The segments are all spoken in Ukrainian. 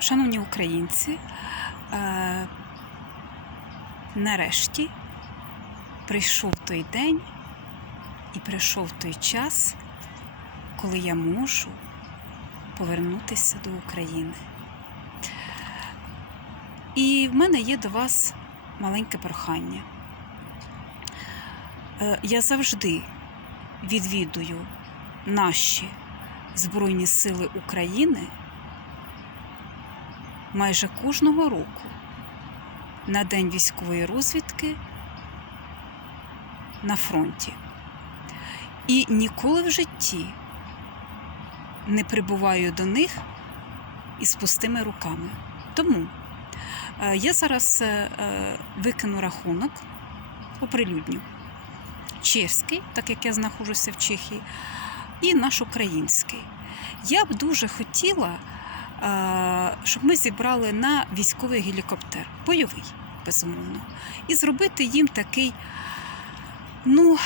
Шановні українці, е, нарешті прийшов той день і прийшов той час, коли я можу повернутися до України. І в мене є до вас маленьке прохання. Е, Я завжди відвідую наші Збройні Сили України майже кожного року на День військової розвідки на фронті. І ніколи в житті не прибуваю до них із пустими руками. Тому е, я зараз е, е, викину рахунок, оприлюдню чеський, так як я знаходжуся в Чехії, і наш український. Я б дуже хотіла, щоб ми зібрали на військовий гелікоптер, бойовий, безумовно, і зробити їм такий, ну,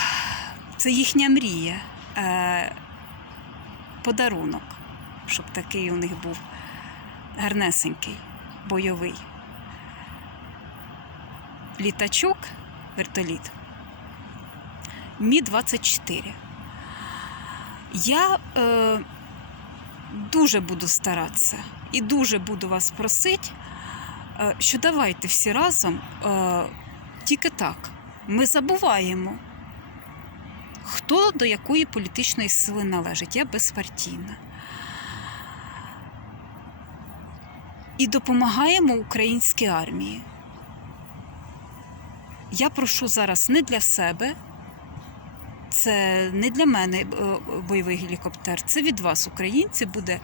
це їхня мрія, е, подарунок, щоб такий у них був гарнесенький, бойовий. Літачок, вертоліт. Мі-24. Я е, дуже буду старатися і дуже буду вас просити, е, що давайте всі разом е, тільки так. Ми забуваємо, хто до якої політичної сили належить. Я безпартійна. І допомагаємо українській армії. Я прошу зараз не для себе. Це не для мене е, бойовий гелікоптер. Це від вас, українці, буде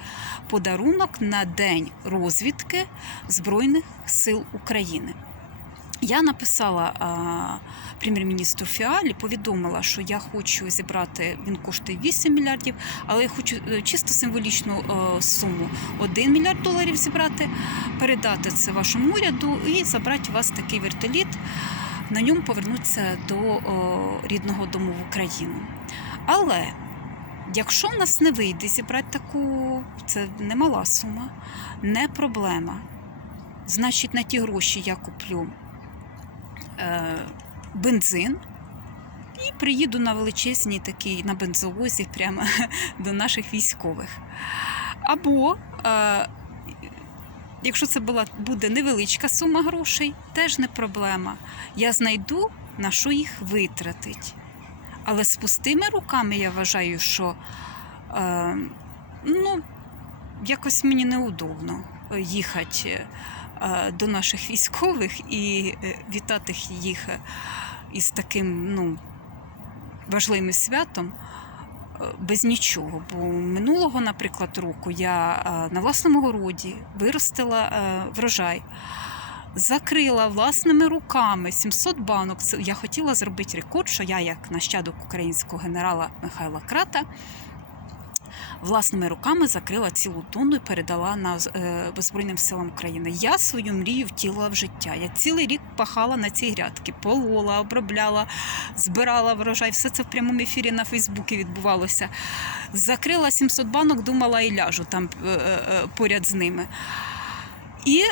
подарунок на день розвідки Збройних сил України. Я написала а, прем'єр-міністру Фіалі, повідомила, що я хочу зібрати, він коштує 8 мільярдів, але я хочу е, чисто символічну е, суму 1 мільярд доларів зібрати, передати це вашому уряду і забрати у вас такий вертоліт на ньому повернутися до о, рідного дому в Україну. Але якщо в нас не вийде зібрати таку, це немала сума, не проблема. Значить, на ті гроші я куплю е, бензин і приїду на величезній такий на бензовозі прямо до наших військових. Або е, Якщо це була буде невеличка сума грошей, теж не проблема. Я знайду на що їх витратить. Але з пустими руками я вважаю, що е, ну, якось мені неудобно їхати е, до наших військових і е, вітати їх із таким ну, важливим святом без нічого. Бо минулого, наприклад, року я е, на власному городі виростила е, врожай. Закрила власними руками 700 банок. Я хотіла зробити рекорд, що я, як нащадок українського генерала Михайла Крата, власними руками закрила цілу тонну і передала на е, Збройним силам України. Я свою мрію втілила в життя. Я цілий рік пахала на ці грядки, полола, обробляла, збирала врожай. Все це в прямому ефірі на Фейсбуці відбувалося. Закрила 700 банок, думала і ляжу там е, поряд з ними. І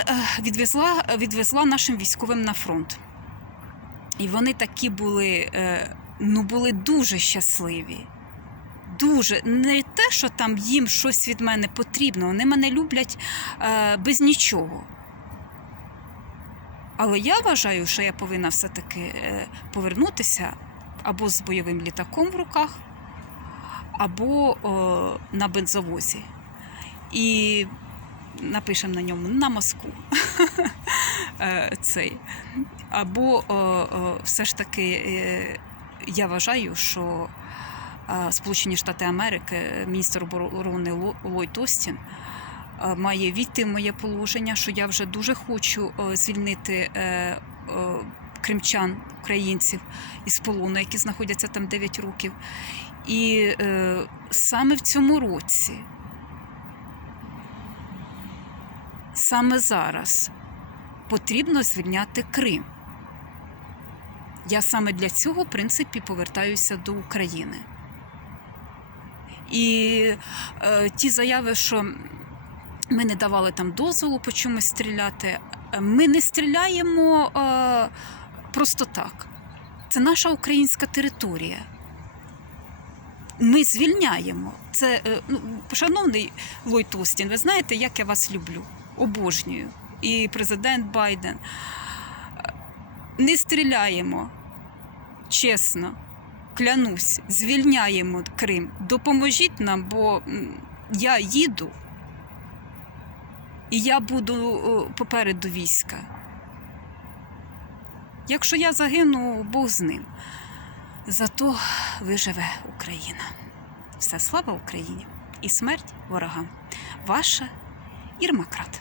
відвезла, відвезла нашим військовим на фронт. І вони такі були, ну, були дуже щасливі дуже не те, що там їм щось від мене потрібно, вони мене люблять е, без нічого. Але я вважаю, що я повинна все-таки е, повернутися або з бойовим літаком в руках, або о, на бензовозі. І напишемо на ньому на Москву. Е, цей. Або о, о, все ж таки е, я вважаю, що Сполучені Штати Америки, міністр оборони Ллойд Остін, має війти моє положення, що я вже дуже хочу звільнити е, е, кримчан, українців із полону, які знаходяться там 9 років. І е, саме в цьому році, саме зараз потрібно звільняти Крим. Я саме для цього, в принципі, повертаюся до України. І е, ті заяви, що Ми не давали там дозволу по чомусь стріляти. Ми не стріляємо е, просто так. Це наша українська територія. Ми звільняємо. Це, е, ну, шановний Ллойд Остін, ви знаєте, як я вас люблю, обожнюю. І президент Байден. Не стріляємо, чесно, клянусь, звільняємо Крим. Допоможіть нам, бо я їду. І я буду попереду війська. Якщо я загину, Бог з ним. Зато виживе Україна. Все слава Україні і смерть ворогам. Ваша Ірма Крат.